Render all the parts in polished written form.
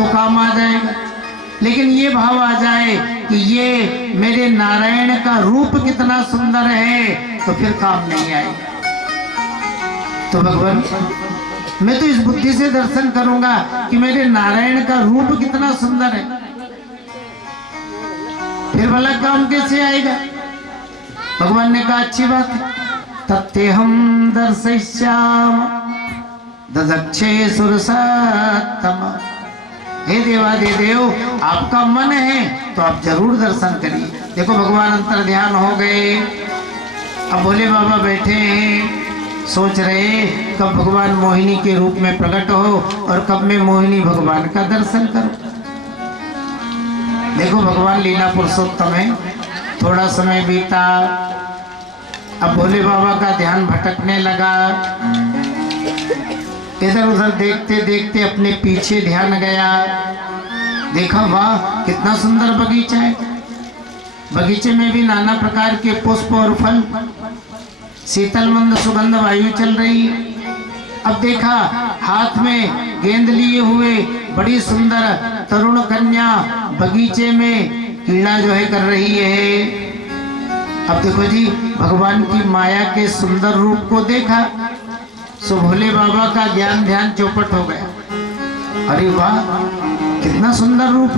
तो काम आ जाएगा, लेकिन ये भाव आ जाए कि ये मेरे नारायण का रूप कितना सुंदर है, तो फिर काम नहीं आएगा। तो भगवान, मैं तो इस बुद्धि से दर्शन करूंगा कि मेरे नारायण का रूप कितना सुंदर है, फिर भला काम कैसे आएगा। भगवान ने कहा अच्छी बात है, तत्तेहम दर्शयिष्याम ददक्षे सुरसत्तम। हे देवादिदेव, आपका मन है तो आप जरूर दर्शन करिए। देखो भगवान अंतर ध्यान हो गए। अब भोले बाबा बैठे हैं, सोच रहे कब भगवान मोहिनी के रूप में प्रकट हो और कब मैं मोहिनी भगवान का दर्शन करूं। देखो भगवान लीला पुरुषोत्तम है। थोड़ा समय बीता, अब भोले बाबा का ध्यान भटकने लगा। इधर उधर देखते देखते अपने पीछे ध्यान गया। देखा वाह कितना सुंदर बगीचा है, बगीचे में भी नाना प्रकार के पुष्प और फल, शीतल मंद सुगंध वायु चल रही है। अब देखा हाथ में गेंद लिए हुए बड़ी सुंदर तरुण कन्या बगीचे में क्रीड़ा जो है कर रही है। अब देखो जी, भगवान की माया के सुंदर रूप को देखा, सो भोले बाबा का ज्ञान ध्यान चौपट हो गया। अरे वाह कितना सुंदर रूप।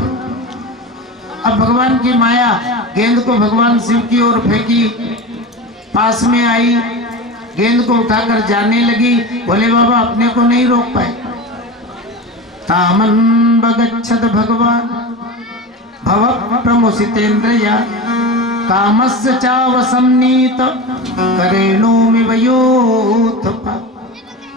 अब भगवान की माया गेंद को भगवान शिव की ओर फेंकी, पास में आई, गेंद को उठाकर जाने लगी। भोले बाबा अपने को नहीं रोक पाए। तामन बगच्छद भगवान भव प्रमुसितेन्द्रिया कामस्य चावसन्नीत करेणुमिव योत्थपा।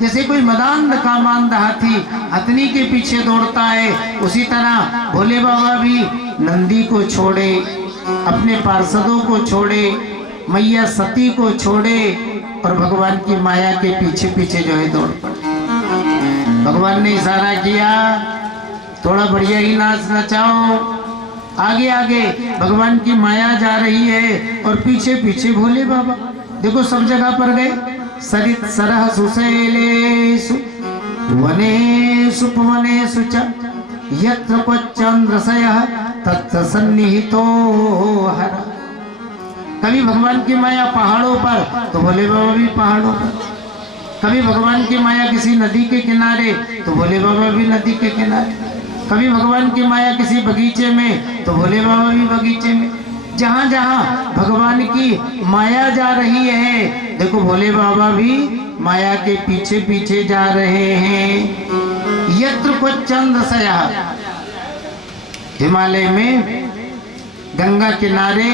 जैसे कोई मदांध कामांध हाथी हथनी के पीछे दौड़ता है, उसी तरह भोले बाबा भी नंदी को छोड़े, अपने पार्षदों को छोड़े, मैया सती को छोड़े और भगवान की माया के पीछे पीछे जो है दौड़ पड़े। भगवान ने इशारा किया, थोड़ा बढ़िया ही नाच नचाओ। आगे आगे भगवान की माया जा रही है और पीछे पीछे भोले बाबा। देखो सब जगह पर गए। सरित सरह सुशैलेषु वनेषु पवनेषु च यत्र क्वचन्द्रशयः तत्र सन्निहितो हर। कभी भगवान की माया पहाड़ों पर तो भोले बाबा भी पहाड़ों पर, कभी भगवान की माया किसी नदी के किनारे तो भोले बाबा भी नदी के किनारे, कभी भगवान की माया किसी बगीचे में तो भोले बाबा भी बगीचे में। जहाँ जहाँ भगवान की माया जा रही है, देखो भोले बाबा भी माया के पीछे पीछे जा रहे हैं। यत्र क्वचन्द्रशयः, हिमालय में गंगा किनारे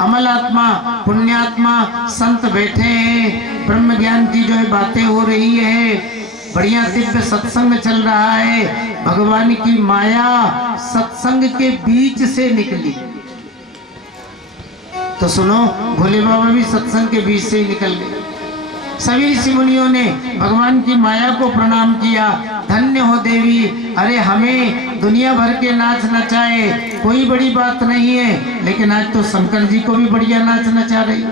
अमलात्मा पुण्यात्मा संत बैठे हैं, ब्रह्म ज्ञान की जो है बातें हो रही है, बढ़िया दिव्य सत्संग चल रहा है। भगवान की माया सत्संग के बीच से निकली। तो सुनो, भोले बाबा भी सत्संग के बीच से ही निकल गए। सभी ऋषि मुनियों ने भगवान की माया को प्रणाम किया। धन्य हो देवी, अरे हमें दुनिया भर के नाच नचाए कोई बड़ी बात नहीं है, लेकिन आज तो शंकर जी को भी बढ़िया नाच नचा रही।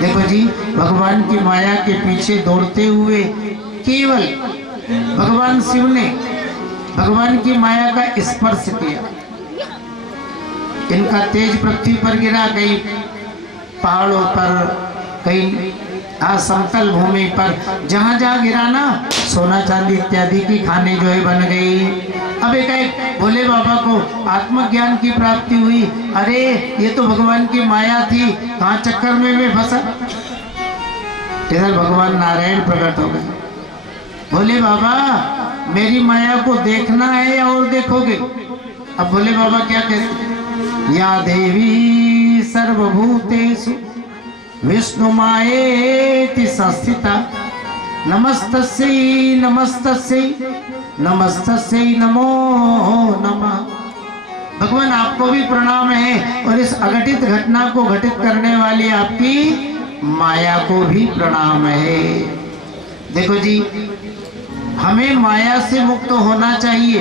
देखो जी, भगवान की माया के पीछे दौड़ते हुए केवल भगवान शिव ने भगवान की माया का स्पर्श किया। इनका तेज पृथ्वी पर गिरा, कहीं पहाड़ों पर, कहीं समतल भूमि पर, जहां जहां गिरा ना सोना चांदी इत्यादि की खाने जो है बन गई। अब एक भोले बाबा को आत्मज्ञान की प्राप्ति हुई। अरे ये तो भगवान की माया थी, कहाँ चक्कर में मैं फंसा। इधर भगवान नारायण प्रकट हो गए। भोले बाबा मेरी माया को देखना है या और देखोगे? अब भोले बाबा क्या कहते, या देवी सर्वभूतेषु विष्णुमायेति संस्थिता नमस्तस्यै नमस्तस्यै नमस्तस्यै नमो नमः। भगवान आपको भी प्रणाम है और इस अघटित घटना को घटित करने वाली आपकी माया को भी प्रणाम है। देखो जी, हमें माया से मुक्त होना चाहिए,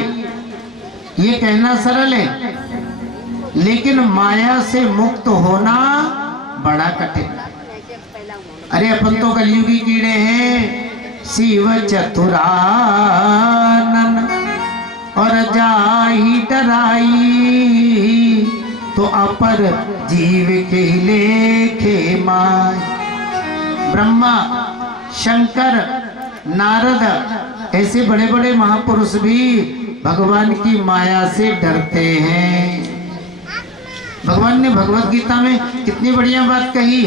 ये कहना सरल है, लेकिन माया से मुक्त होना बड़ा कठिन। अरे अपन तो कलयुगी कीड़े हैं। शिव चतुरानन तो अपर जीव के लेखे माय। ब्रह्मा, शंकर, नारद ऐसे बड़े बड़े महापुरुष भी भगवान की माया से डरते हैं। भगवान ने भगवत गीता में कितनी बढ़िया बात कही,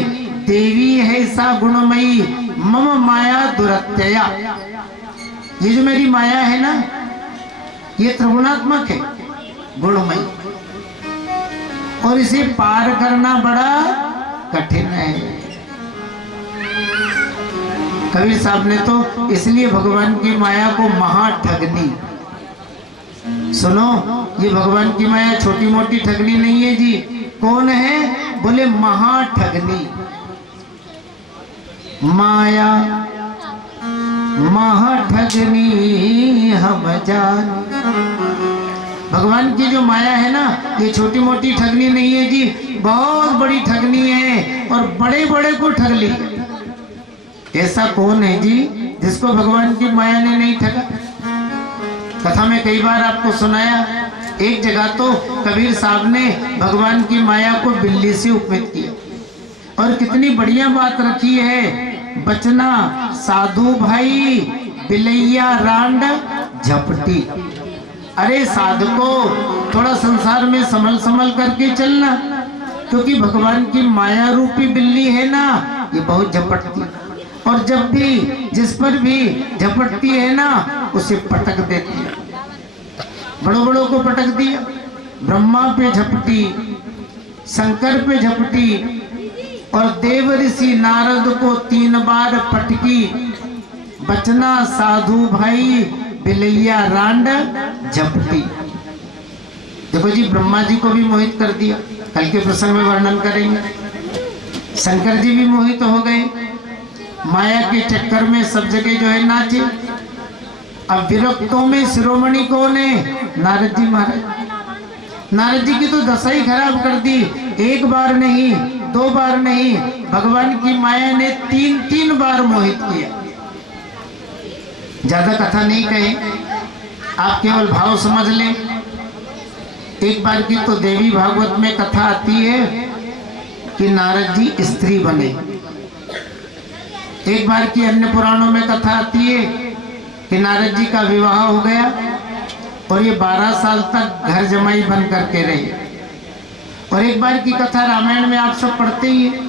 देवी है सा गुणमयी मम माया दुरत्यया। ये जो मेरी माया है ना, ये त्रिगुणात्मक है, गुणमयी, और इसे पार करना बड़ा कठिन है। कबीर साहब ने तो इसलिए भगवान की माया को महाठगनी, सुनो ये भगवान की माया छोटी मोटी ठगनी नहीं है जी। कौन है? बोले महाठगनी। माया महाठगनी हम जान। भगवान की जो माया है ना, ये छोटी मोटी ठगनी नहीं है जी, बहुत बड़ी ठगनी है और बड़े बड़े को ठग ली। ऐसा कौन है जी जिसको भगवान की माया ने नहीं ठगा? कथा में कई बार आपको सुनाया। एक जगह तो कबीर साहब ने भगवान की माया को बिल्ली से उपमित किया और कितनी बढ़िया बात रखी है, बचना साधु भाई बिलैया रांड झपटी। अरे साधको, थोड़ा संसार में संभल संभल करके चलना, क्योंकि भगवान की माया रूपी बिल्ली है ना, ये बहुत झपटती, और जब भी जिस पर भी झपटती है ना, उसे पटक देती है। बड़ों बड़ों को पटक दिया, ब्रह्मा पे झपटी, शंकर पे झपटी, और देव ऋषि नारद को 3 बार पटकी। बचना साधु भाई बिलैया रांड झपटी। देखो जी, ब्रह्मा जी को भी मोहित कर दिया, कल के प्रसंग में वर्णन करेंगे। शंकर जी भी मोहित हो गए, माया के चक्कर में सब जगह जो है नाचे। अब विरक्तों में शिरोमणि कौन है? नारद जी महाराज। नारद जी की तो दशा ही खराब कर दी। एक बार नहीं, 2 बार नहीं, भगवान की माया ने 3 बार मोहित किया। ज्यादा कथा नहीं कहे, आप केवल भाव समझ लें। एक बार की तो देवी भागवत में कथा आती है कि नारद जी स्त्री बने। एक बार की अन्य पुराणों में कथा आती है कि नारद जी का विवाह हो गया और ये 12 साल तक घर जमाई बन करके रहे। और एक बार की कथा रामायण में आप सब पढ़ते ही हैं,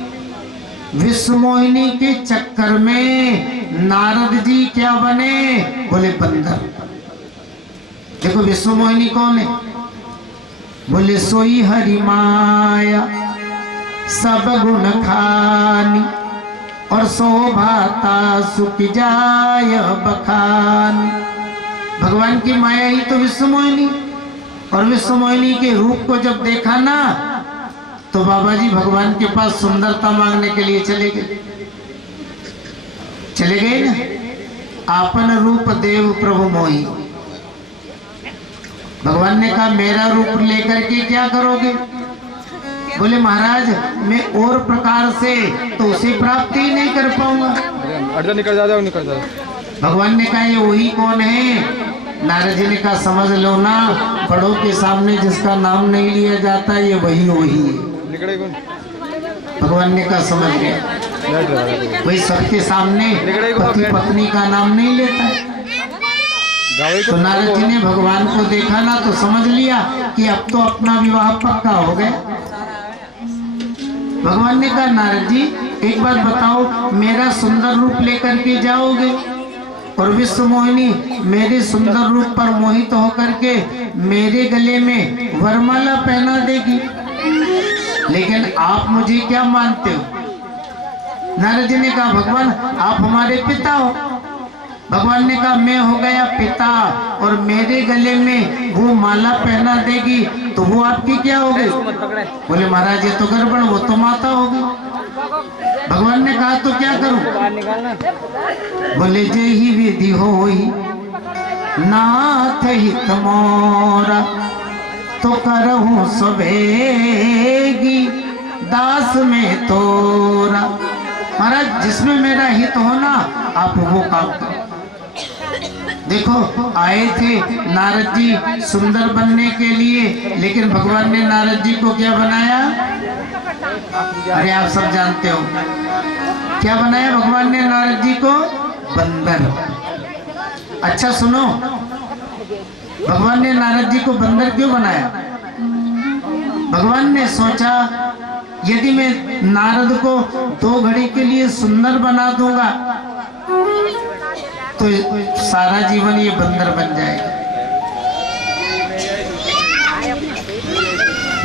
विश्वमोहिनी के चक्कर में नारद जी क्या बने? बोले बंदर। देखो विश्वमोहिनी कौन है? बोले सोई हरि माया सब गुण खानी, और शोभाता सुख जाय बखानी। भगवान की माया ही तो विश्वमोहिनी, और विश्वमोहिनी के रूप को जब देखा ना, तो बाबा जी भगवान के पास सुंदरता मांगने के लिए चले गए ना। आपन रूप देव प्रभु मोही। भगवान ने कहा मेरा रूप लेकर के क्या करोगे? बोले महाराज मैं और प्रकार से तो उसे प्राप्त ही नहीं कर पाऊंगा। भगवान ने कहा ये वही कौन है? नारद जी ने कहा समझ लो ना, बड़ों के सामने जिसका नाम नहीं लिया जाता ये वही है। भगवान ने कहा समझ गया, वही सबके सामने पति पत्नी का नाम नहीं लेता है। तो नारद जी ने भगवान को देखा ना, तो समझ लिया कि अब तो अपना विवाह पक्का हो गया। भगवान ने कहा नारद जी एक बात बताओ, मेरा सुंदर रूप लेकर के जाओगे और विश्वमोहिनी मेरे सुंदर रूप पर मोहित होकर के मेरे गले में वरमाला पहना देगी, लेकिन आप मुझे क्या मानते हो? नारद जी ने कहा भगवान आप हमारे पिता हो। भगवान ने कहा मैं हो गया पिता और मेरे गले में वो माला पहना देगी तो वो आपकी क्या होगी? बोले महाराज ये तो गड़बड़, वो तो माता होगी। भगवान ने कहा तो क्या करूं? बोले जय ही विधि होई नाथ हित मोरा, तो करहूं सवेगी दास में तोरा। महाराज जिसमें मेरा हित हो ना, आप वो काम करो। देखो आए थे नारद जी सुंदर बनने के लिए, लेकिन भगवान ने नारद जी को क्या बनाया? अरे आप सब जानते हो क्या बनाया भगवान ने नारद जी को? बंदर। अच्छा सुनो, भगवान ने नारद जी को बंदर क्यों बनाया? भगवान ने सोचा यदि मैं नारद को 2 घड़ी के लिए सुंदर बना दूंगा तो सारा जीवन ये बंदर बन जाएगा।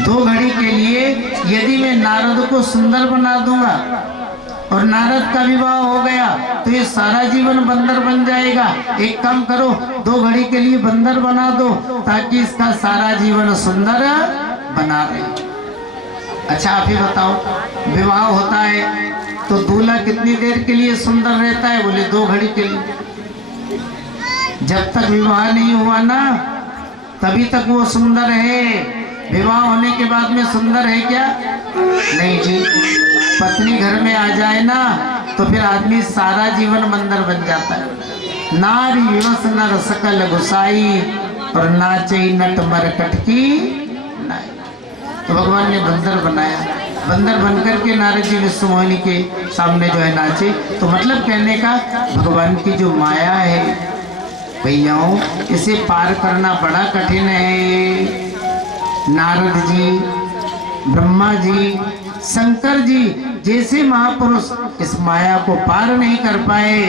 2 घड़ी के लिए यदि मैं नारद को सुंदर बना दूंगा और नारद का विवाह हो गया तो ये सारा जीवन बंदर बन जाएगा। एक काम करो, 2 घड़ी के लिए बंदर बना दो ताकि इसका सारा जीवन सुंदर बना रहे। अच्छा आप ही बताओ, विवाह होता है तो दूल्हा कितनी देर के लिए सुंदर रहता है? बोले 2 घड़ी के लिए। जब तक विवाह नहीं हुआ ना तभी तक वो सुंदर है। विवाह होने के बाद में सुंदर है क्या? नहीं जी। पत्नी घर में आ जाए ना तो फिर आदमी सारा जीवन बंदर बन जाता है। नारी विवश नर सकल गुसाई और नाचे नट मरकट की नाई। तो भगवान ने बंदर बनाया। बंदर बनकर के नारद जी विश्व मोहिनी के सामने जो है नाचे। तो मतलब कहने का भगवान की जो माया है भैयाओं, इसे पार करना बड़ा कठिन है। नारद जी, ब्रह्मा जी, शंकर जी जैसे महापुरुष इस माया को पार नहीं कर पाए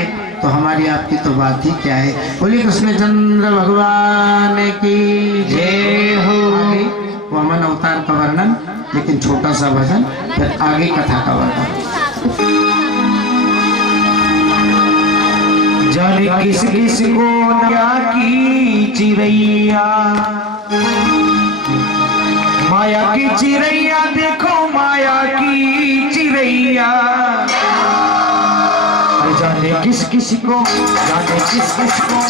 तो हमारी आपकी तो बात ही क्या है। बोलिए कृष्णचंद्र भगवान की जय हो। आगे वामन अवतार का वर्णन, लेकिन छोटा सा भजन, फिर आगे कथा का वर्णन। जाने किस किस को क्या की चिड़ैया, माया की चिड़ैया, देखो माया की चिड़ैया। जाने किस किस को, जाने किस किस को,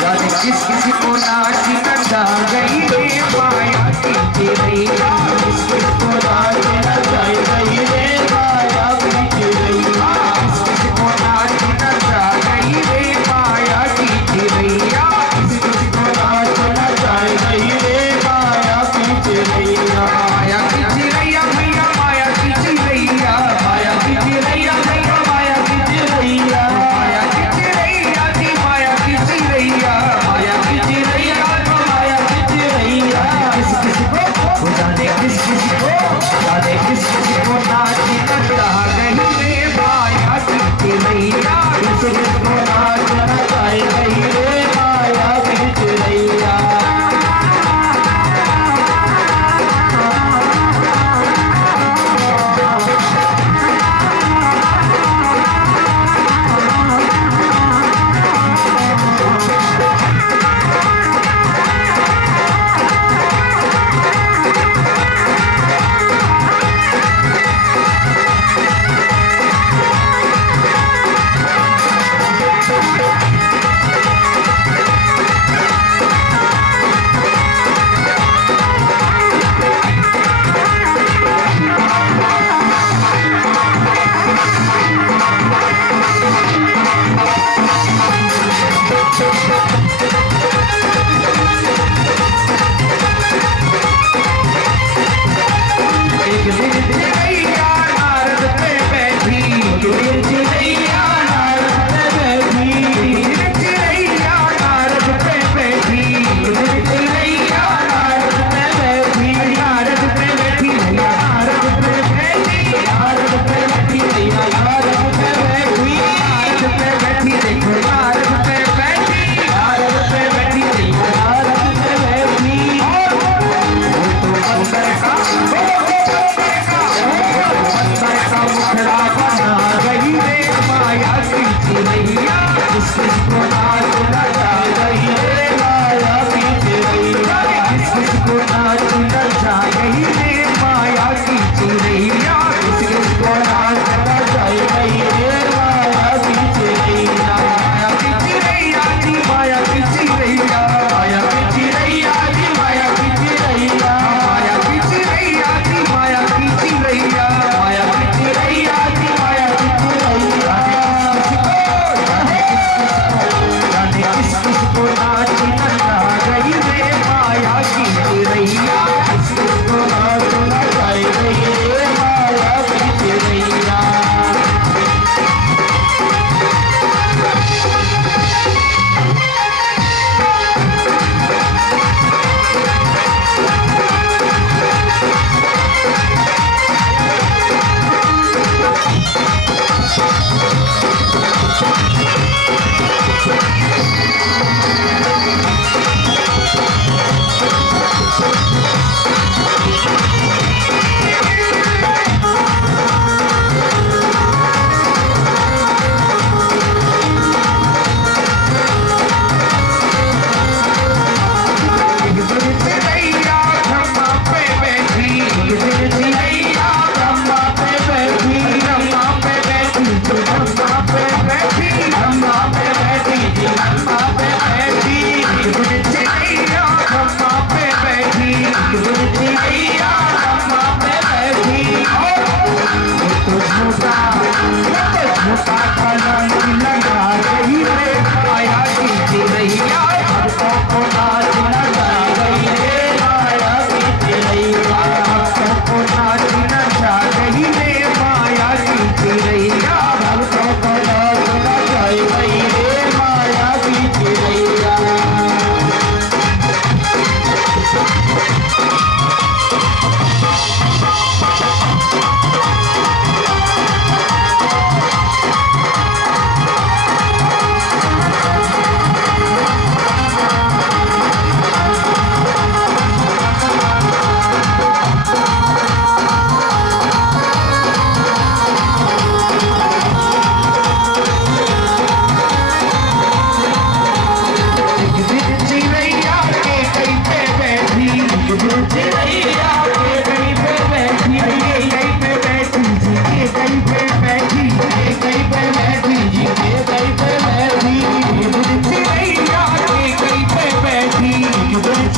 जाने किस किस को नाच नचा गई रे माया की चिड़ैया। किस किस को नाच नचा गई रे माया की चिड़ैया। किस किस को नाच नचा गई रे माया की चिड़ैया। किस किस को नाच नचा गई रे माया की चिड़ैया। माया की चिड़ैया भैया, माया की चिड़ैया, माया की चिड़ैया भैया, माया की चिड़ैया, माया की चिड़ैया जी, माया की चिड़ैया, माया की चिड़ैया, माया की चिड़ैया। किस किस को जाने, किस किस को जाने,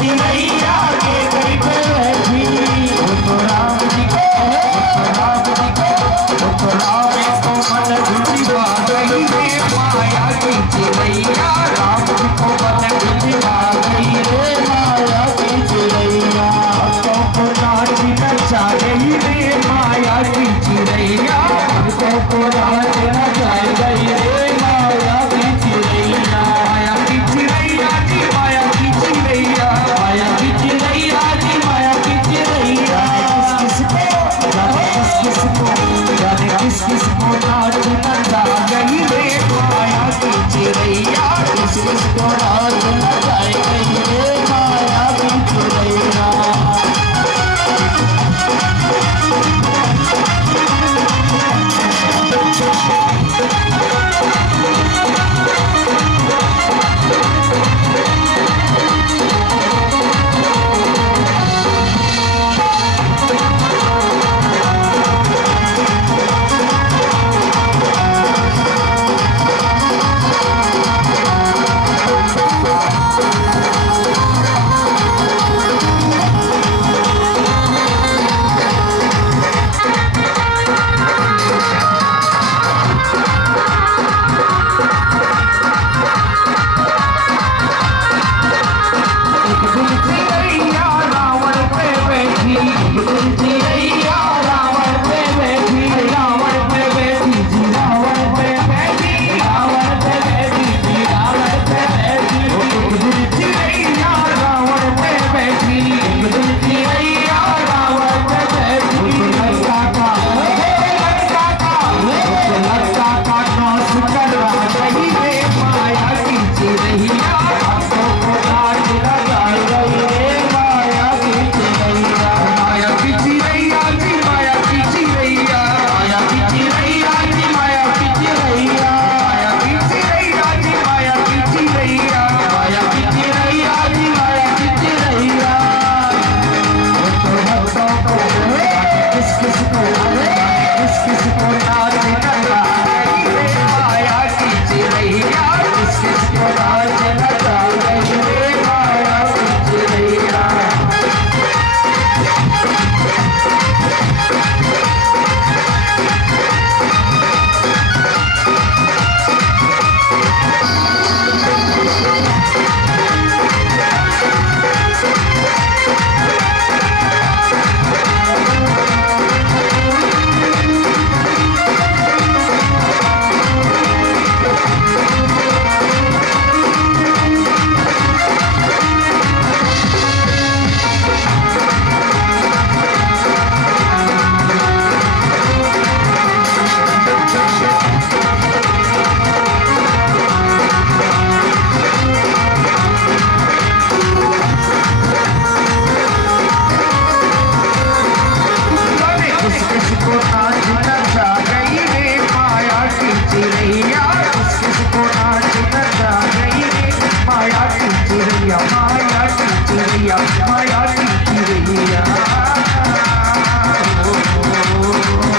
चिड़ैया के कई पे बैठी, वो तो राम जी को, वो तो राम को मन भिजवा गई रे माया की चिड़ैया, राम जी को मन भिजवा गई रे माया की चिड़ैया, भक्तों को नाच नचा गई रे माया की चिड़ैया, भक्तों को नाच नचा गई रे माया की चिड़ैया, माया की चिड़ैया जी, माया की चिड़ैया, माया की चिड़ैया जी, माया की चिड़ैया, किस किस को जाने किस किस को नाच नचा गई रे माया की चिड़ैया, किस किस को नाच नचा गई रे माया की चिड़ैया।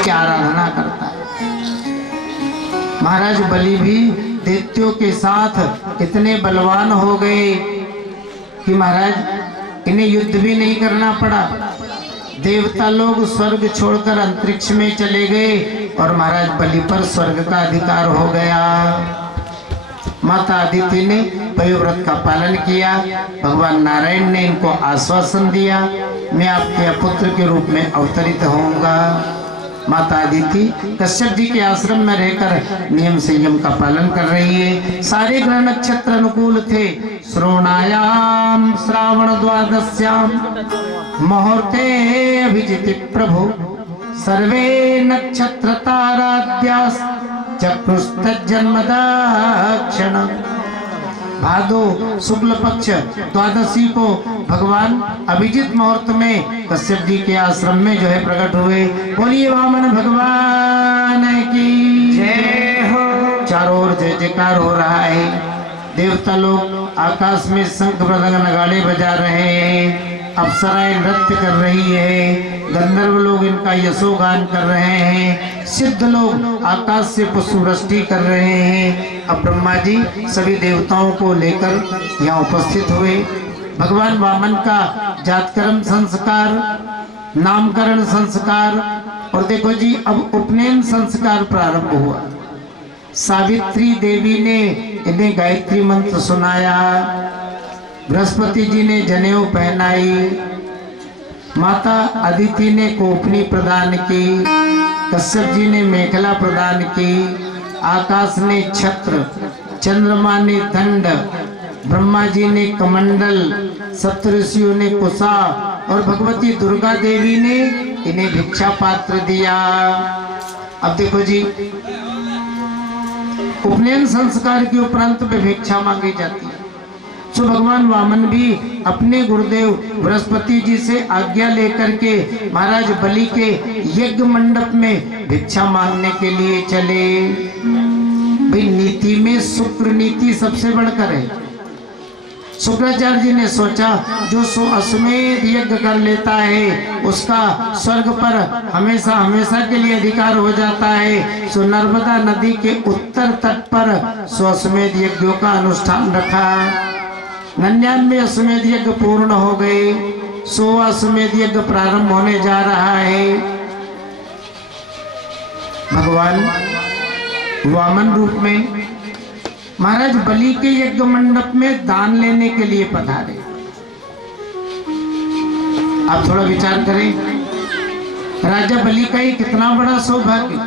क्या आराधना करता है। महाराज बलि भी दैत्यों के साथ इतने बलवान हो गए कि महाराज इन्हें युद्ध भी नहीं करना पड़ा। देवता लोग स्वर्ग छोड़कर अंतरिक्ष में चले गए और महाराज बलि पर स्वर्ग का अधिकार हो गया। माता अदिति ने पयोव्रत का पालन किया। भगवान नारायण ने इनको आश्वासन दिया, मैं आपके पुत्र के रूप में अवतरित होऊंगा। माता अदिति कश्यप जी के आश्रम में रहकर नियम संयम का पालन कर रही है। सारे ग्रह नक्षत्र अनुकूल थे। श्रोणायाम श्रावण द्वादश्याम मुहूर्ते अभिजिति प्रभु सर्वे नक्षत्र ताराद्यास चक्रुस्त जन्मदाक्षण। भादो शुक्ल पक्ष द्वादशी को भगवान अभिजित मुहूर्त में कश्यप जी के आश्रम में जो है प्रकट हुए। बोलिए वामन भगवान की जय हो। चारों ओर जय जयकार हो रहा है। देवता लोग आकाश में शंख मृदंग नगाड़े बजा रहे हैं। अप्सराएं नृत्य कर रही है। गंधर्व लोग इनका यशोगान कर रहे हैं। सिद्ध लोग आकाश से पुष्पवृष्टि कर रहे हैं। अब ब्रह्मा जी सभी देवताओं को लेकर यहाँ उपस्थित हुए। भगवान वामन का जातकर्म संस्कार, नामकरण संस्कार और देखो जी अब उपनयन संस्कार प्रारंभ हुआ। सावित्री देवी ने इन्हें गायत्री मंत्र सुनाया, बृहस्पति जी ने जनेऊ पहनाई, माता अदिति ने कोपनी प्रदान की, कश्यप जी ने मेखला प्रदान की, आकाश ने छत्र, चंद्रमा ने दंड, ब्रह्मा जी ने कमंडल, सप्तऋषियों ने कुसा और भगवती दुर्गा देवी ने इन्हें भिक्षा पात्र दिया। अब देखो जी उपनयन संस्कार के उपरांत में भिक्षा मांगी जाती है। तो भगवान वामन भी अपने गुरुदेव बृहस्पति जी से आज्ञा लेकर के महाराज बलि के यज्ञ मंडप में भिक्षा मांगने के लिए चले। भाई नीति में शुक्र नीति सबसे बढ़कर है। शुक्राचार्य जी ने सोचा जो अश्वमेध यज्ञ कर लेता है उसका स्वर्ग पर हमेशा हमेशा के लिए अधिकार हो जाता है। सो नर्मदा नदी के उत्तर तट पर अश्वमेध यज्ञों का अनुष्ठान रखा। 99 अश्वमेध यज्ञ पूर्ण हो गए। 100 अश्वमेध यज्ञ प्रारंभ होने जा रहा है। भगवान वामन रूप में महाराज बलि के यज्ञ मंडप में दान लेने के लिए पधारे। आप थोड़ा विचार करें, राजा बलि का ये कितना बड़ा सौभाग्य।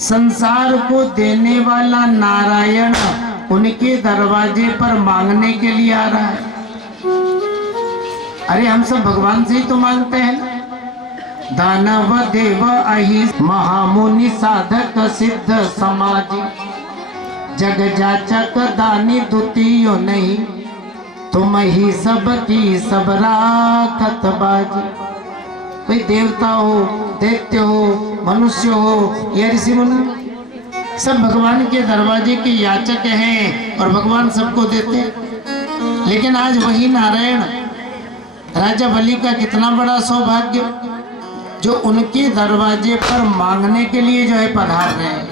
संसार को देने वाला नारायण उनके दरवाजे पर मांगने के लिए आ रहा है। अरे हम सब भगवान से ही तो मांगते हैं। दानव देव अहि महामुनि साधक सिद्ध समाजी, जग जाचक दानी द्वितीय नहीं, तुम ही सब की सब राखत बाजी। कोई देवता हो, दैत्य हो, मनुष्य हो या ऋषि मुनि, सब भगवान के दरवाजे के याचक हैं और भगवान सबको देते हैं। लेकिन आज वही नारायण राजा बलि का कितना बड़ा सौभाग्य जो उनके दरवाजे पर मांगने के लिए जो है पधार रहे हैं।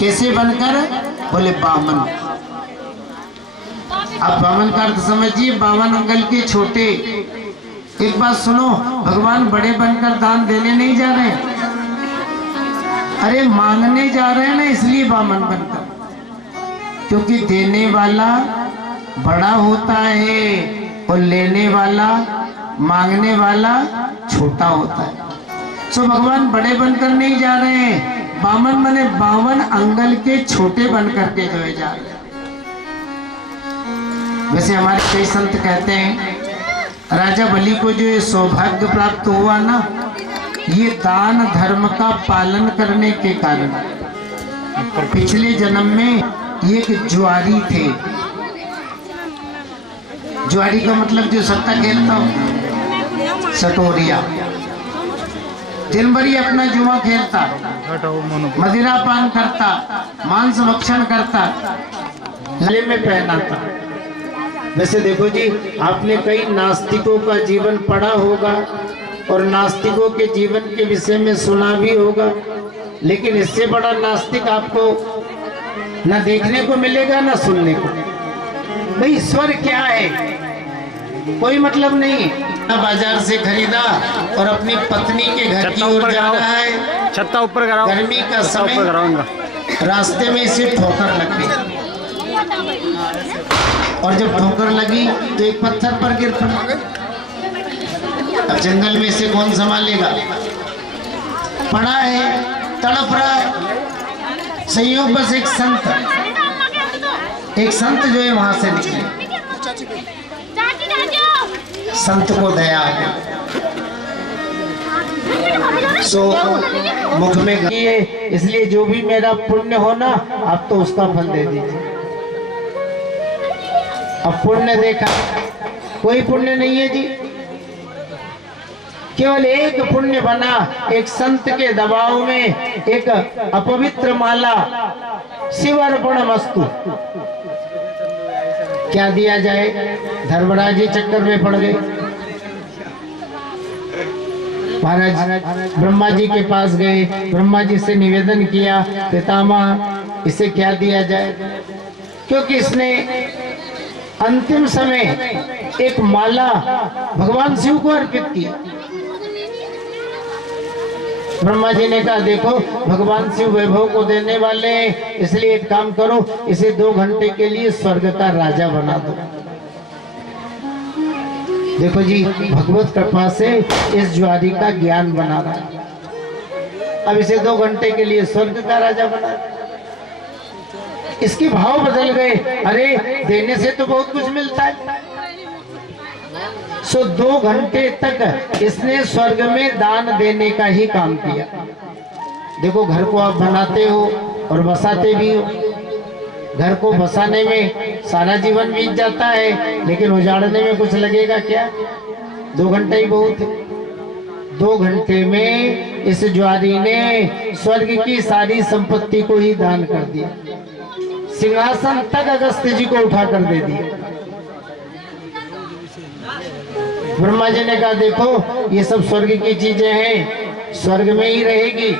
कैसे बनकर? बोले बामन। अब बामन का अर्थ समझिए, 52 अंगल के छोटे। एक बात सुनो, भगवान बड़े बनकर दान देने नहीं जा रहे, अरे मांगने जा रहे हैं ना, इसलिए बामन बनकर। क्योंकि देने वाला बड़ा होता है और लेने वाला, मांगने वाला छोटा होता है। सो भगवान बड़े बनकर नहीं जा रहे हैं, बामन माने 52 अंगल के छोटे बन करके जो है जा रहे हैं। वैसे हमारे कई संत कहते हैं राजा बलि को जो ये सौभाग्य प्राप्त हुआ ना, ये दान धर्म का पालन करने के कारण। पिछले जन्म में ये एक जुआरी थे। जुआरी का मतलब जो सट्टा खेलता हो, सटोरिया। दिन भर ही अपना जुआ खेलता, मदिरा पान करता, मांस भक्षण करता, गले में पहनाता। वैसे देखो जी, आपने कई नास्तिकों का जीवन पढ़ा होगा और नास्तिकों के जीवन के विषय में सुना भी होगा, लेकिन इससे बड़ा नास्तिक आपको न देखने को मिलेगा न सुनने को। भाई ईश्वर क्या है कोई मतलब नहीं। बाजार से खरीदा और अपनी पत्नी के घर की ओर जा रहा है। छत्ता ऊपर कराओ, गर्मी का समय, रास्ते में इसे ठोकर लग गई और जब ठोकर लगी तो एक पत्थर पर गिर पड़ा। अब जंगल में से कौन संभालेगा? पड़ा है, तड़प रहा है। संयोग बस एक संत जो है वहां से निकले। संत को दया आ गई, सो मुख में गए। इसलिए जो भी मेरा पुण्य हो ना, आप तो उसका फल दे दीजिए। अब पुण्य देखा, कोई पुण्य नहीं है जी, केवल एक पुण्य बना। एक संत के दबाव में एक अपवित्र माला, शिवार्पणमस्तु। क्या दिया जाए? धर्मराज जी चक्कर में पड़ गए। महाराज ब्रह्मा जी के पास गए, ब्रह्मा जी से निवेदन किया, पितामह इसे क्या दिया जाए? क्योंकि इसने अंतिम समय एक माला भगवान शिव को अर्पित की। ब्रह्मा जी ने कहा देखो भगवान शिव वैभव को देने वाले हैं, इसलिए एक काम करो, इसे 2 घंटे के लिए स्वर्ग का राजा बना दो। देखो जी, भगवत कृपा से इस ज्वारी का ज्ञान बना रहा है। अब इसे 2 घंटे के लिए स्वर्ग का राजा बना, इसके भाव बदल गए। अरे देने से तो बहुत कुछ मिलता है। सो 2 घंटे तक इसने स्वर्ग में दान देने का ही काम किया। देखो घर को आप बनाते हो और बसाते भी हो। घर को बसाने में सारा जीवन बीत जाता है, लेकिन उजाड़ने में कुछ लगेगा क्या? 2 घंटे ही बहुत है। 2 घंटे में इस ज्वारी ने स्वर्ग की सारी संपत्ति को ही दान कर दिया। सिंहासन तक अगस्त्य जी को उठा कर दे दिया। ब्रह्मा जी ने कहा देखो ये सब स्वर्ग की चीजें हैं, स्वर्ग में ही रहेगी।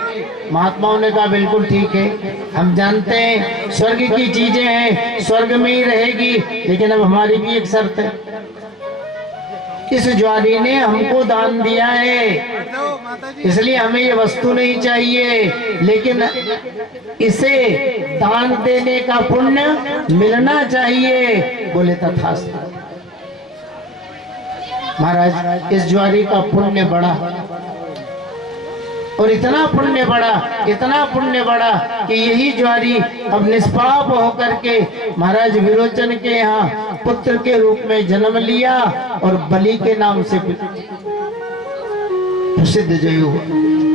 महात्माओं ने कहा बिल्कुल ठीक है, हम जानते हैं स्वर्ग की चीजें हैं, स्वर्ग में ही रहेगी, लेकिन अब हमारी भी एक शर्त है। इस ज्वारी ने हमको दान दिया है, इसलिए हमें ये वस्तु नहीं चाहिए, लेकिन इसे दान देने का पुण्य मिलना चाहिए। बोले तथास्तु। महाराज इस ज्वारी का पुण्य बढ़ा, और इतना पुण्य बढ़ा, इतना पुण्य बढ़ा कि यही ज्वारी अब निष्पाप होकर के महाराज विरोचन के यहाँ पुत्र के रूप में जन्म लिया और बलि के नाम से प्रसिद्ध जय हुआ।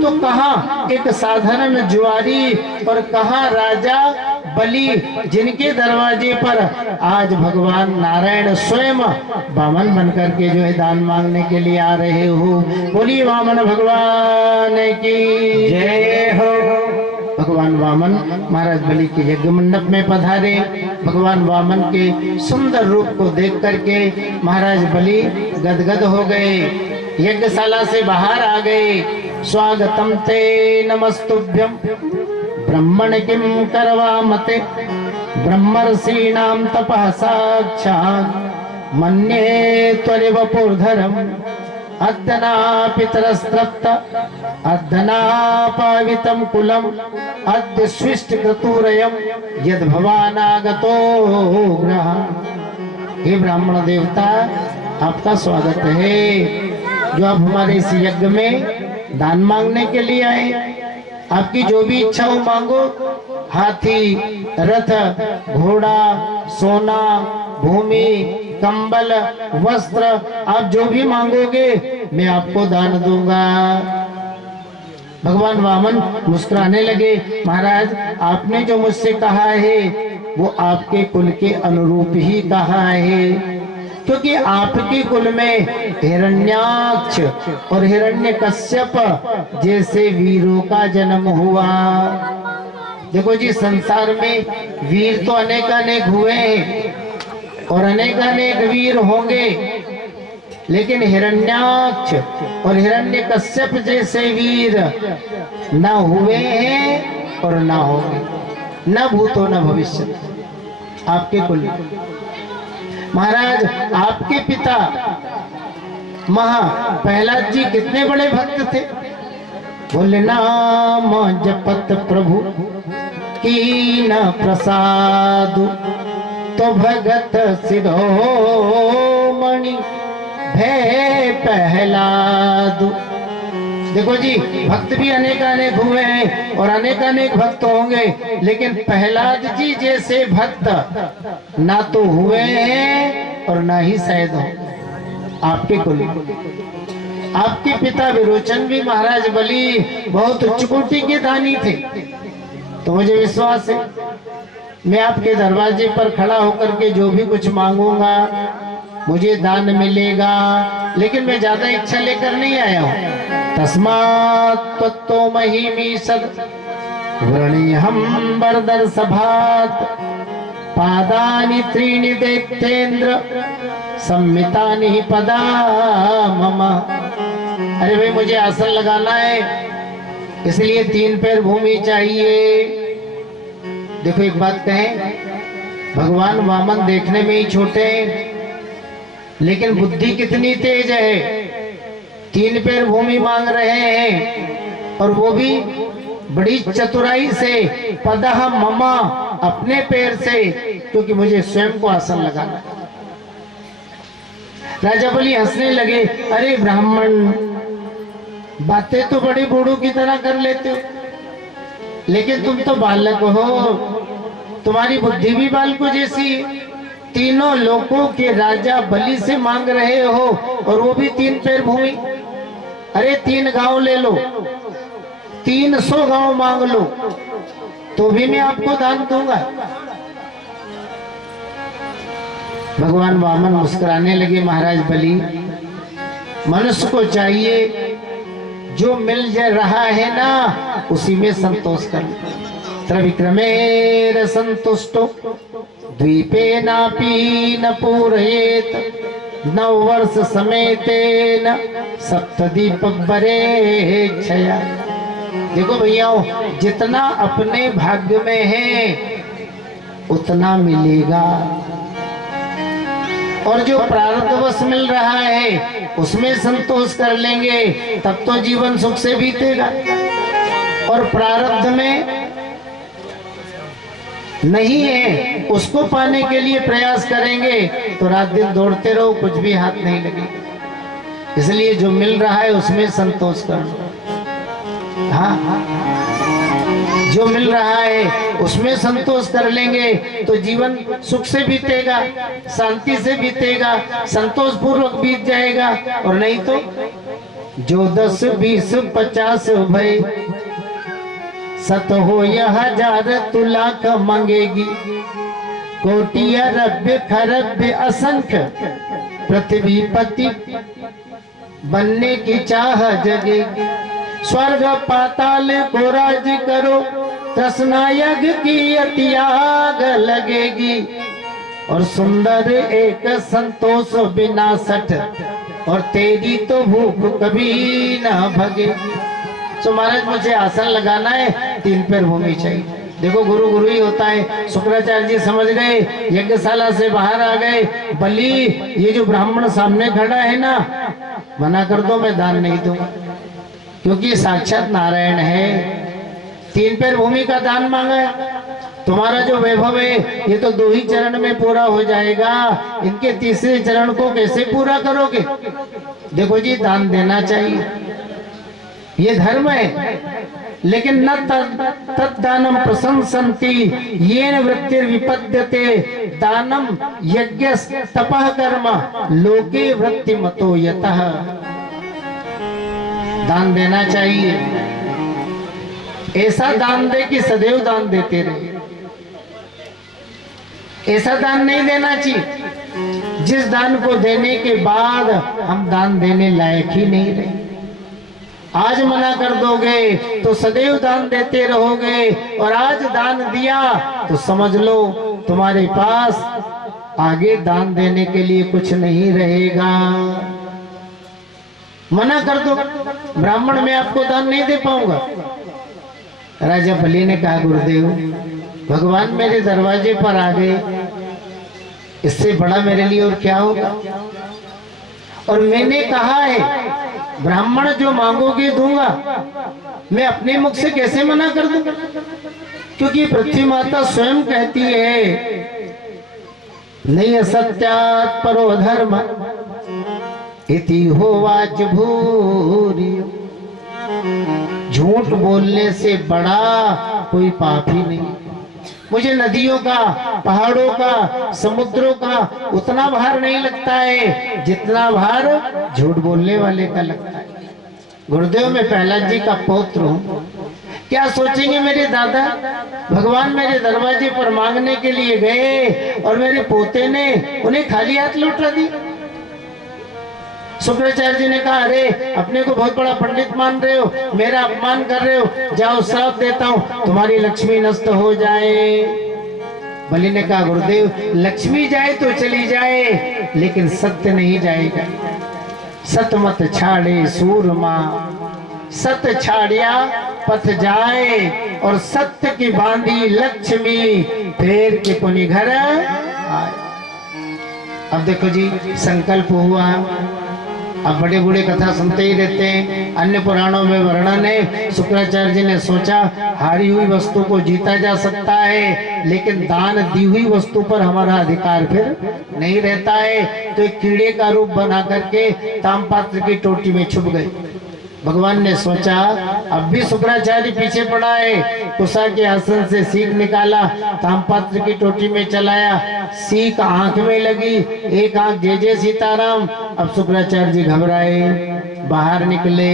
तो कहाँ एक साधारण ज्वारी और कहाँ राजा बलि, जिनके दरवाजे पर आज भगवान नारायण स्वयं वामन बनकर के जो है दान मांगने के लिए आ रहे हो। बोलिए वामन भगवान की जय हो। भगवान वामन महाराज बलि के यज्ञ मंडप में पधारे। भगवान वामन के सुंदर रूप को देख करके महाराज बलि गदगद हो गए, यज्ञशाला से बाहर आ गए। स्वागतम ते नमस्तुभ्यं ब्रह्मण किम करवामते, ब्रह्मर्षीणां तपः साक्षात् मन्ये त्वरिव पुरधरम्। अद्यना पितरस्तप्त अद्यना पावितं कुलम्, अद्य स्विष्ट क्रतुरयम् यद् भवानागतो ग्रह। हे ब्राह्मण देवता, आपका स्वागत है जो आप हमारे इस यज्ञ में दान मांगने के लिए आए। आपकी जो भी इच्छा हो मांगो। हाथी, रथ, घोड़ा, सोना, भूमि, कंबल, वस्त्र, आप जो भी मांगोगे मैं आपको दान दूंगा। भगवान वामन मुस्कुराने लगे। महाराज आपने जो मुझसे कहा है वो आपके कुल के अनुरूप ही कहा है, क्योंकि आपके कुल में हिरण्याक्ष और हिरण्यकश्यप जैसे वीरों का जन्म हुआ। देखो जी, संसार में वीर तो अनेकानेक हुए हैं और अनेकानेक वीर होंगे, लेकिन हिरण्याक्ष और हिरण्यकश्यप जैसे वीर न हुए हैं और न होंगे, न भूतो न भविष्य। आपके कुल महाराज, आपके पिता प्रहलाद जी कितने बड़े भक्त थे। बोले नाम जपत प्रभु की न प्रसाद, तो भगत शिरोमणि भय प्रहलाद। देखो जी, भक्त भी अनेकानेक हुए हैं और अनेकानेक भक्त होंगे, लेकिन प्रहलाद जी जैसे भक्त ना तो हुए हैं और ना ही शायद हो आपके कुल। आपके पिता विरोचन भी महाराज बलि बहुत उच्च कोटि के दानी थे। तो मुझे विश्वास है मैं आपके दरवाजे पर खड़ा होकर के जो भी कुछ मांगूंगा मुझे दान मिलेगा, लेकिन मैं ज्यादा इच्छा लेकर नहीं आया हूँ। तस्मात् त्वत्तो महिमीषद् व्रणीहं वरदर सभात्, पादानि त्रीणि दैत्येन्द्र संमितानि पदा मम। अरे भाई, मुझे आसन लगाना है, इसलिए 3 पैर भूमि चाहिए। देखो एक बात कहें, भगवान वामन देखने में ही छोटे हैं, लेकिन बुद्धि कितनी तेज है। 3 पैर भूमि मांग रहे हैं और वो भी बड़ी चतुराई से, पदह ममा, अपने पैर से, क्योंकि मुझे स्वयं को आसन लगाना। राजा बलि हंसने लगे, अरे ब्राह्मण, बातें तो बड़ी बूढ़ों की तरह कर लेते हो, लेकिन तुम तो बालक हो, तुम्हारी बुद्धि भी बालकों जैसी है। तीनों लोगों के राजा बलि से मांग रहे हो और वो भी 3 पैर भूमि। अरे 3 गांव ले लो, 300 गांव मांग लो, तो भी मैं आपको दान दूंगा। भगवान वामन मुस्कुराने लगे, महाराज बलि, मनुष्य को चाहिए जो मिल जा रहा है ना, उसी में संतोष कर। त्रिविक्रमेण संतुष्टो द्वीपे नापी न पूरयेत 9 वर्ष समेतेन सप्तदीपक बरे छया। देखो भैयाओ, जितना अपने भाग्य में है उतना मिलेगा, और जो प्रारब्धवश मिल रहा है उसमें संतोष कर लेंगे, तब तो जीवन सुख से बीतेगा। और प्रारब्ध में नहीं है, उसको पाने के लिए प्रयास करेंगे तो रात दिन दौड़ते रहो, कुछ भी हाथ नहीं लगेगा। इसलिए जो मिल रहा है उसमें संतोष करो। हाँ, जो मिल रहा है उसमें संतोष कर लेंगे तो जीवन सुख से बीतेगा, शांति से बीतेगा, संतोष पूर्वक बीत जाएगा। और नहीं तो जो 10, 20, 50 भय, 100 हो या 1000 तू लाख मांगेगी, कोटि अरब खरब असंख्य पृथ्वी पति बनने की चाह जगेगी। स्वर्ग पाताल को राज करो, तृष्णा यज्ञ की अतियाग लगेगी, और सुंदर एक संतोष बिना सठ, और तेरी तो भूख कभी ना भगेगी। तो महाराज मुझे आसन लगाना है, 3 पैर भूमि चाहिए। देखो गुरु गुरु ही होता है। शुक्राचार्य जी समझ गए, यज्ञशाला से बाहर आ गए। बलि, ये जो ब्राह्मण सामने खड़ा है ना, मना कर दो, मैं दान नहीं दूंगा, क्योंकि साक्षात नारायण है। 3 पैर भूमि का दान मांगा है। तुम्हारा जो वैभव है ये तो 2 ही चरण में पूरा हो जाएगा, इनके तीसरे चरण को कैसे पूरा करोगे? देखो जी, दान देना चाहिए, ये धर्म है, लेकिन न तद्दानम प्रशंसन्ति येन वृत्तिर् विपद्यते दानम यज्ञ तपः कर्म लोके वृत्ति मतो यतः। दान देना चाहिए, ऐसा दान दे कि सदैव दान देते रहे। ऐसा दान नहीं देना चाहिए जिस दान को देने के बाद हम दान देने लायक ही नहीं रहे। आज मना कर दोगे तो सदैव दान देते रहोगे, और आज दान दिया तो समझ लो तुम्हारे पास आगे दान देने के लिए कुछ नहीं रहेगा। मना कर दो, ब्राह्मण मैं आपको दान नहीं दे पाऊंगा। राजा बलि ने कहा, गुरुदेव भगवान मेरे दरवाजे पर आ गए, इससे बड़ा मेरे लिए और क्या होगा? और मैंने कहा है ब्राह्मण जो मांगोगे दूंगा, मैं अपने मुख से कैसे मना कर दूं? क्योंकि पृथ्वी माता स्वयं कहती है, नहीं असत्यात् परो धर्म इति होवाच भूरि। झूठ बोलने से बड़ा कोई पाप ही नहीं। मुझे नदियों का, पहाड़ों का, समुद्रों का उतना भार नहीं लगता है जितना भार झूठ बोलने वाले का लगता है। गुरुदेव मैं प्रहलाद जी का पौत्र हूँ, क्या सोचेंगे मेरे दादा? भगवान मेरे दरवाजे पर मांगने के लिए गए और मेरे पोते ने उन्हें खाली हाथ लौटा दी। शुक्राचार्य जी ने कहा, अरे अपने को बहुत बड़ा पंडित मान रहे हो, मेरा अपमान कर रहे हो, जाओ श्राप देता हूँ तुम्हारी लक्ष्मी नष्ट हो जाए। बलि ने कहा, गुरुदेव लक्ष्मी जाए तो चली जाए, लेकिन सत्य नहीं जाएगा। सत मत छाड़े सूरमा, सत छाड़िया पथ जाए और सत्य की बांधी लक्ष्मी फेर के पुनि घर आए। अब देखो जी, संकल्प हुआ। अब बड़े बूढ़े कथा सुनते ही रहते हैं, अन्य पुराणों में वर्णन है। शुक्राचार्य जी ने सोचा हारी हुई वस्तु को जीता जा सकता है, लेकिन दान दी हुई वस्तु पर हमारा अधिकार फिर नहीं रहता है। तो एक कीड़े का रूप बना करके तामपात्र की टोटी में छुप गए। भगवान ने सोचा अब भी शुक्राचार्य पीछे पड़ा है। कुशा के आसन से सीख निकाला, तामपात्र की टोटी में चलाया, सीख आंख में लगी, एक आंख जय जय सीताराम। अब शुक्राचार्य जी घबराए, बाहर निकले।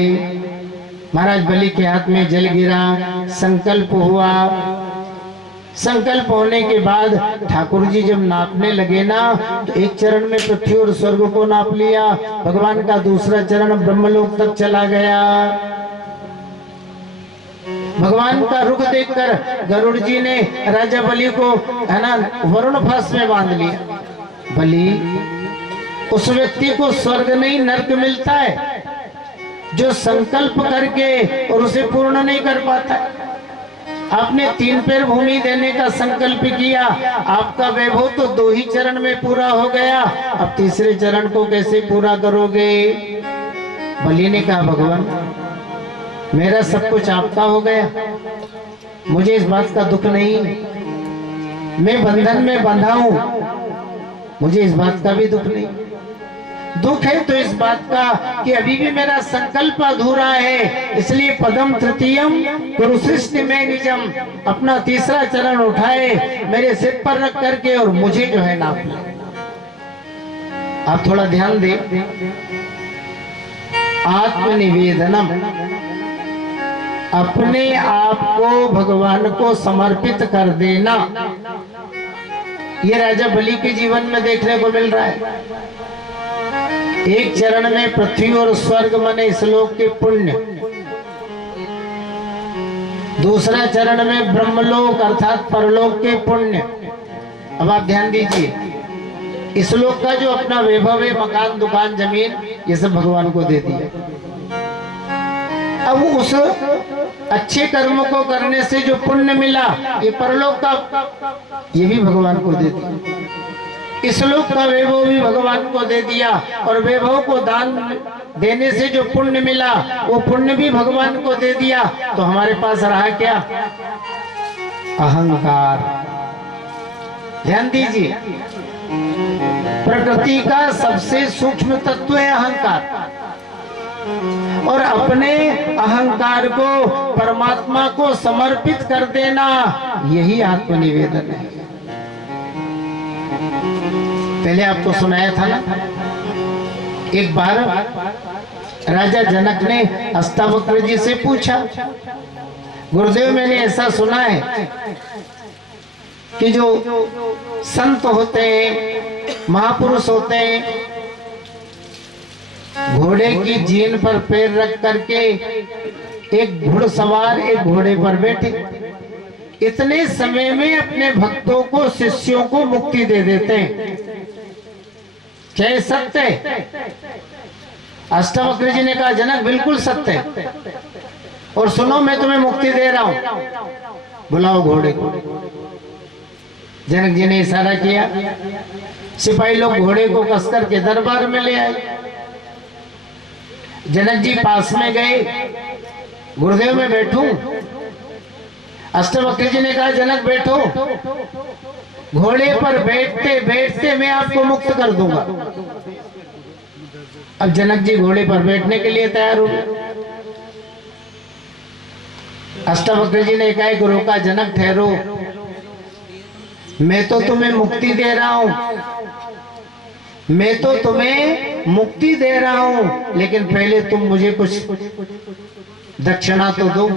महाराज बलि के हाथ में जल गिरा, संकल्प हुआ। संकल्प होने के बाद ठाकुर जी जब नापने लगे ना, तो एक चरण में पृथ्वी और स्वर्ग को नाप लिया। भगवान का दूसरा चरण ब्रह्मलोक तक चला गया। भगवान का रुख देखकर गरुड़ जी ने राजा बलि को है ना वरुण फास में बांध लिया। बलि, उस व्यक्ति को स्वर्ग नहीं नरक मिलता है जो संकल्प करके और उसे पूर्ण नहीं कर पाता। आपने 3 पैर भूमि देने का संकल्प किया, आपका वैभव तो 2 ही चरण में पूरा हो गया, अब तीसरे चरण को कैसे पूरा करोगे? बलि ने कहा भगवान, मेरा सब कुछ आपका हो गया, मुझे इस बात का दुख नहीं। मैं बंधन में बंधा हूं, मुझे इस बात का भी दुख नहीं। दुख है तो इस बात का कि अभी भी मेरा संकल्प अधूरा है। इसलिए पदम तृतीयम कुरुसृष्टि में निजम, अपना तीसरा चरण उठाए, मेरे सिर पर रख करके और मुझे जो है नाप ले। आप थोड़ा ध्यान दें, आत्मनिवेदनम, अपने आप को भगवान को समर्पित कर देना, ये राजा बलि के जीवन में देखने को मिल रहा है। एक चरण में पृथ्वी और स्वर्ग माने इस लोक के पुण्य, दूसरा चरण में ब्रह्मलोक अर्थात परलोक के पुण्य। अब आप ध्यान दीजिए, इस लोक का जो अपना वैभव है, मकान, दुकान, जमीन, ये सब भगवान को दे दिया। अब उस अच्छे कर्म को करने से जो पुण्य मिला, ये परलोक का, ये भी भगवान को दे दिया। इस लोक का वैभव भी भगवान को दे दिया, और वैभव को दान देने से जो पुण्य मिला, वो पुण्य भी भगवान को दे दिया। तो हमारे पास रहा क्या? अहंकार। ध्यान दीजिए, प्रकृति का सबसे सूक्ष्म तत्व है अहंकार, और अपने अहंकार को परमात्मा को समर्पित कर देना, यही आत्मनिवेदन है। पहले आपको सुनाया था ना, एक बार राजा जनक ने अष्टावक्र जी से पूछा, गुरुदेव मैंने ऐसा सुना है कि जो संत होते हैं, महापुरुष होते हैं, घोड़े की जीन पर पैर रख करके एक घुड़सवार एक घोड़े पर बैठे, इतने समय में अपने भक्तों को, शिष्यों को मुक्ति दे देते हैं। क्या ये सत्य है? अष्टावक्र जी ने कहा जनक बिल्कुल सत्य है, और सुनो मैं तुम्हें मुक्ति दे रहा हूं, बुलाओ घोड़े को। जनक जी ने इशारा किया, सिपाही लोग घोड़े को कसकर के दरबार में ले आए। जनक जी पास में गए, गुरुदेव मैं बैठूं? अष्टावक्र जी ने कहा जनक बैठो, घोड़े पर बैठते बैठते मैं आपको मुक्त कर दूंगा। अब जनक जी घोड़े पर बैठने के लिए तैयार हुए। अष्टावक्र जी ने कहा गुरु का जनक ठहरो, मैं तो तुम्हें मुक्ति दे रहा हूं, मैं तो तुम्हें मुक्ति दे रहा हूं, लेकिन पहले तुम मुझे कुछ दक्षिणा तो दो,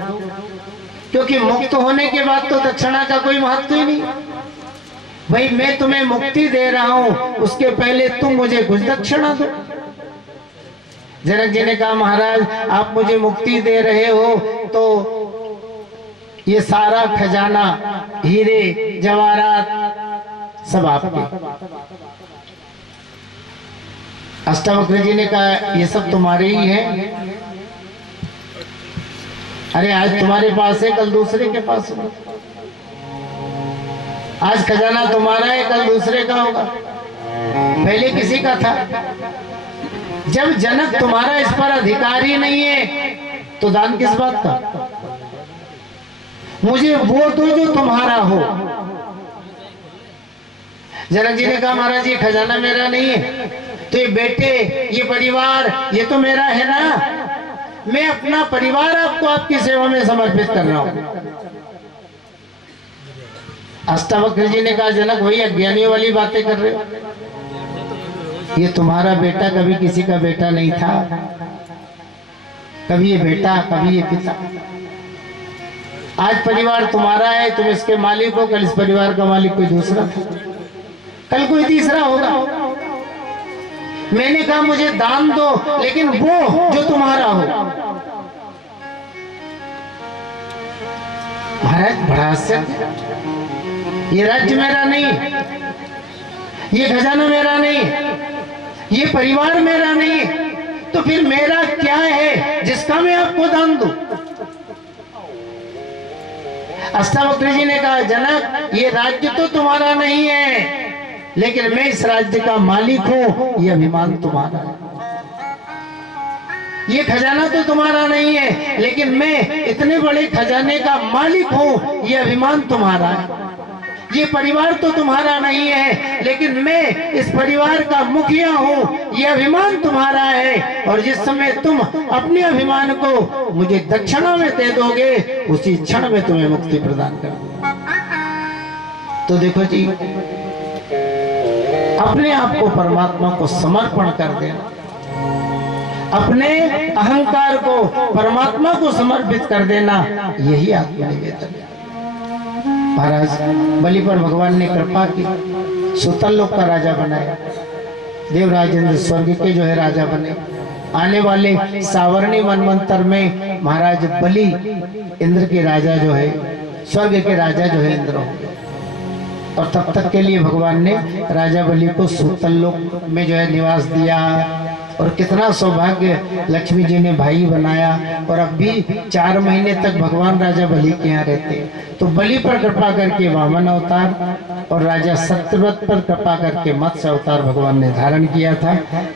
क्योंकि मुक्त होने के बाद तो दक्षिणा का कोई महत्व ही नहीं। भाई मैं तुम्हें मुक्ति दे रहा हूं, उसके पहले तुम मुझे कुछ दक्षिणा दो। जनक जी ने कहा महाराज आप मुझे मुक्ति दे रहे हो तो ये सारा खजाना, हीरे जवाहरात सब आपके। अष्टावक्र जी ने कहा ये सब तुम्हारे ही है। अरे आज तुम्हारे पास है, कल दूसरे के पास होगा। आज खजाना तुम्हारा है, कल दूसरे का होगा, पहले किसी का था। जब जनक तुम्हारा इस पर अधिकारी नहीं है तो दान किस बात का? मुझे वो दो जो तुम्हारा हो। जनक जी ने कहा महाराज ये खजाना मेरा नहीं है, तो ये बेटे, ये परिवार, ये तो मेरा है ना। मैं अपना परिवार आपको आपकी सेवा में समर्पित कर रहा हूं। अष्टावक्र जी ने कहा जनक वही अज्ञानियों वाली बातें कर रहे हो। ये तुम्हारा बेटा कभी किसी का बेटा नहीं था, कभी ये बेटा, कभी ये पिता। आज परिवार तुम्हारा है, तुम इसके मालिक हो, कल इस परिवार का मालिक कोई दूसरा था, कल कोई तीसरा होगा। मैंने कहा मुझे दान दो, लेकिन वो जो तुम्हारा हो। महाराज बड़ा आश्चर्य, ये राज्य मेरा नहीं, ये खजाना मेरा नहीं, ये परिवार मेरा नहीं, तो फिर मेरा क्या है जिसका मैं आपको दान दूं? अष्टावक्र जी ने कहा जनक ये राज्य तो तुम्हारा नहीं है, लेकिन मैं इस राज्य का मालिक हूं, ये अभिमान तुम्हारा है। ये खजाना तो तुम्हारा नहीं है, लेकिन मैं इतने बड़े खजाने का मालिक हूं, ये अभिमान तुम्हारा है। ये परिवार तो तुम्हारा नहीं है, लेकिन मैं इस परिवार का मुखिया हूं, ये अभिमान तुम्हारा है। और जिस समय तुम अपने अभिमान को मुझे दक्षिणा में दे दोगे, उसी क्षण में तुम्हें मुक्ति प्रदान कर दूंगा। तो देखो जी, अपने आप को परमात्मा को समर्पण कर देना, अपने अहंकार को परमात्मा को समर्पित कर देना, यही आत्मनिवेदन है। महाराज बलि पर भगवान ने कृपा की, सुतल लोक का राजा बनाया। देवराजेंद्र स्वर्ग के जो है राजा बने। आने वाले सावर्णी मनवंतर में महाराज बलि इंद्र के राजा जो है, स्वर्ग के राजा जो है इंद्र होंगे। और तब तक के लिए भगवान ने राजा बलि को सुतल लोक में जो है निवास दिया। और कितना सौभाग्य, लक्ष्मी जी ने भाई बनाया। और अब भी 4 महीने तक भगवान राजा बलि के यहाँ रहते। तो बलि पर कृपा करके वामन अवतार और राजा सत्यव्रत पर कृपा करके मत्स्य अवतार भगवान ने धारण किया था।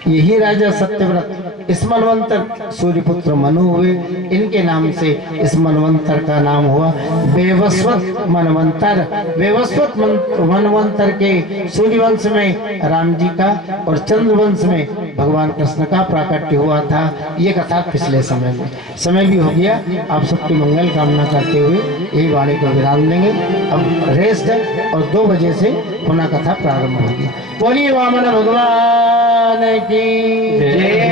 यही राजा सत्यव्रत इस मनवंतर सूर्यपुत्र मनु हुए। इनके नाम से इस मनवंतर का नाम हुआ वैवस्वत मनवंतर। वैवस्वत मनवंतर के सूर्यवंश में राम जी का और चंद्रवंश में भगवान कृष्ण का प्राकट्य हुआ था। ये कथा पिछले समय में। समय भी हो गया, आप सबकी मंगल कामना करते हुए यही वाणी को विराम देंगे। अब रेस्ट है और 2 बजे से पुनः कथा प्रारंभ होगी। बोलिए वामन भगवान की जय।